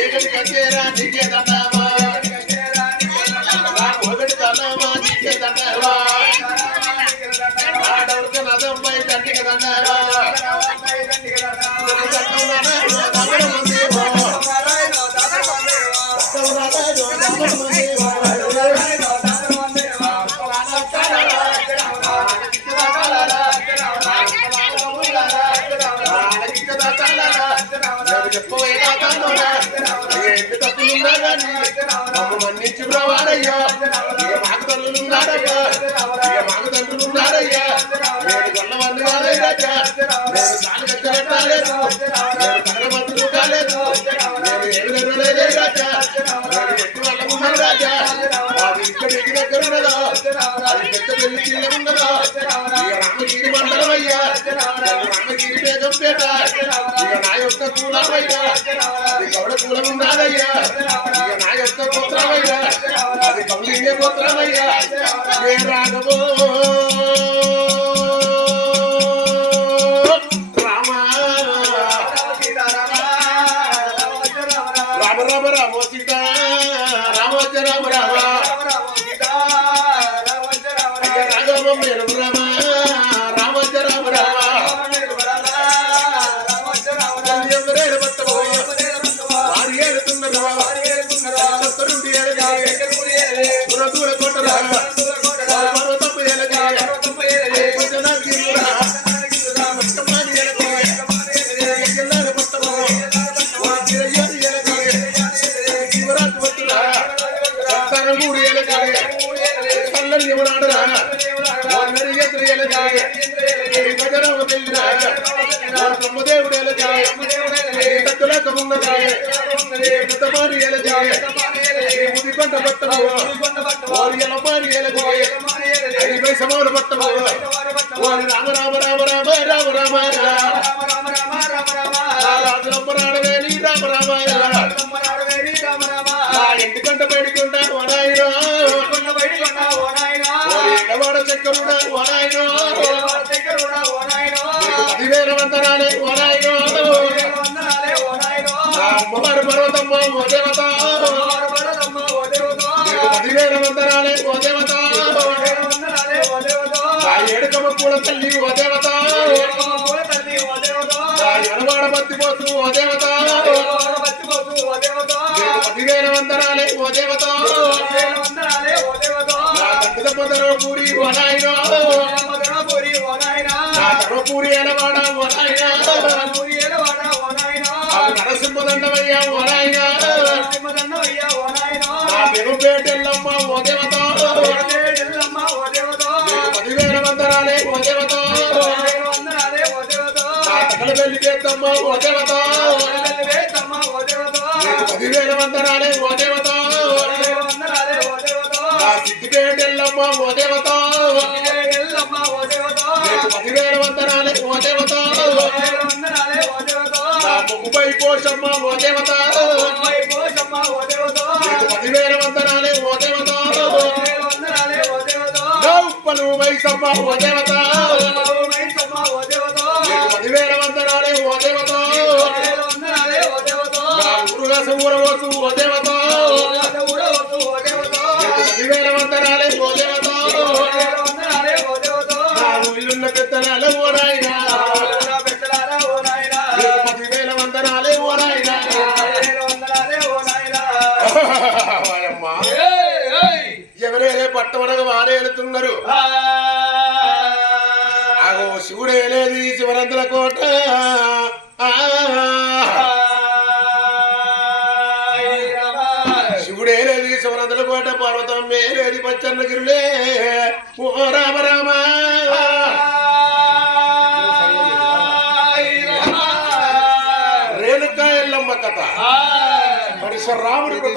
ఏగడి కచేరా నీకే దండమా ఒకటి దండమా నీకే దండమా ఆడవరికి నదంపై దండికి దండమా మన్నించి బ్రవాడయ్యా ఇక మాకు తల్లులున్నాడయ్యా ఇక మాకు తండ్రులున్నాడయ్యా నేను కొన్నవన్నీ కాలేదు రాజా నేను సాగలేదు నేను తగలమంతులు కాలేదు నేను ఏమి నెరవేరే రాజా నేను ఎట్టి వాళ్ళకున్నాను రాజా అది ఇక్కడ ఇంటి దగ్గర ఉన్నదా అది పెద్ద పెళ్లి చీల ఉన్నదా ఇక రామగిరి మండలం అయ్యా రామగిరి బేగంపేట ఇక నా యొక్క కూలమయ్యా అది గౌడ కూలం ఉన్నాడయ్యా ఇక నా యొక్క గోత్రమయ్యా అది కౌలింగే గోత్రమయ్యా ఏ రాఘవో సమాన పట్టము రామ రామ రామ రామ రామ రామ రాజరమ్మరాడవేలి రామ రామ ఎందుకంటే బయటకుంటా వనాయిరో ఎడవాడ చక్కరుడా వనాయిరో 10,000 వందనాలే వనాయిరో అమ్మవారు పర్వతమ్మ ఓ దేవత 10,000 వందనాలే ఓ దేవత ఏడుకమ్మ పూల తల్లి ఓ దేవత ఎడవాడ బతిపోతు ఓ దేవత 10,000 వందనాలే ఓ దేవత నా తండ్రి పూరి ఓ నాయనో నా ధర్మపూరి ఎలవాడ ఓ నాయన నరసింహదండమయ్యా ఓ నాయన నా పెనుపేటెల్లమ్మ ఓ దేవత 10,000 వందనాలే ఓ దేవత నా తగల వెళ్ళి చేద్దమ్మ ఓ దేవత 10,000 వందనాలే ఓ దేవత నా సిద్ధిపేటెల్లమ్మ ఓ దేవత 10,000 వందనాలే ఓ దేవత నా ముగ్గుపై పోషమ్మ ఓ దేవత 10,000 వందనాలే ఓ దేవత నౌపలు మైసమ్మ ఓ దేవత 10,000 వందనాలే ఓ దేవత నా ఊరుగాస ఊరవోసు ఓ దేవత 10,000 వందనాలే ఓ దేవత నా ఊళ్ళున్న పెద్దనాల ఓ నాయనా 10,000 వందనాలే ఓ నాయనా ఎవరేలే పట్టమనగా వారేలుతున్నారు ఆగో శివుడేలేది శివరంతుల కోట శివుడేలేది శివరంతుల కోట పర్వతం మేలేది పచ్చన్నగిరులే ఓ రామ రామ రేణుకా ఎల్లమ్మ కథ మనిషి రాముడి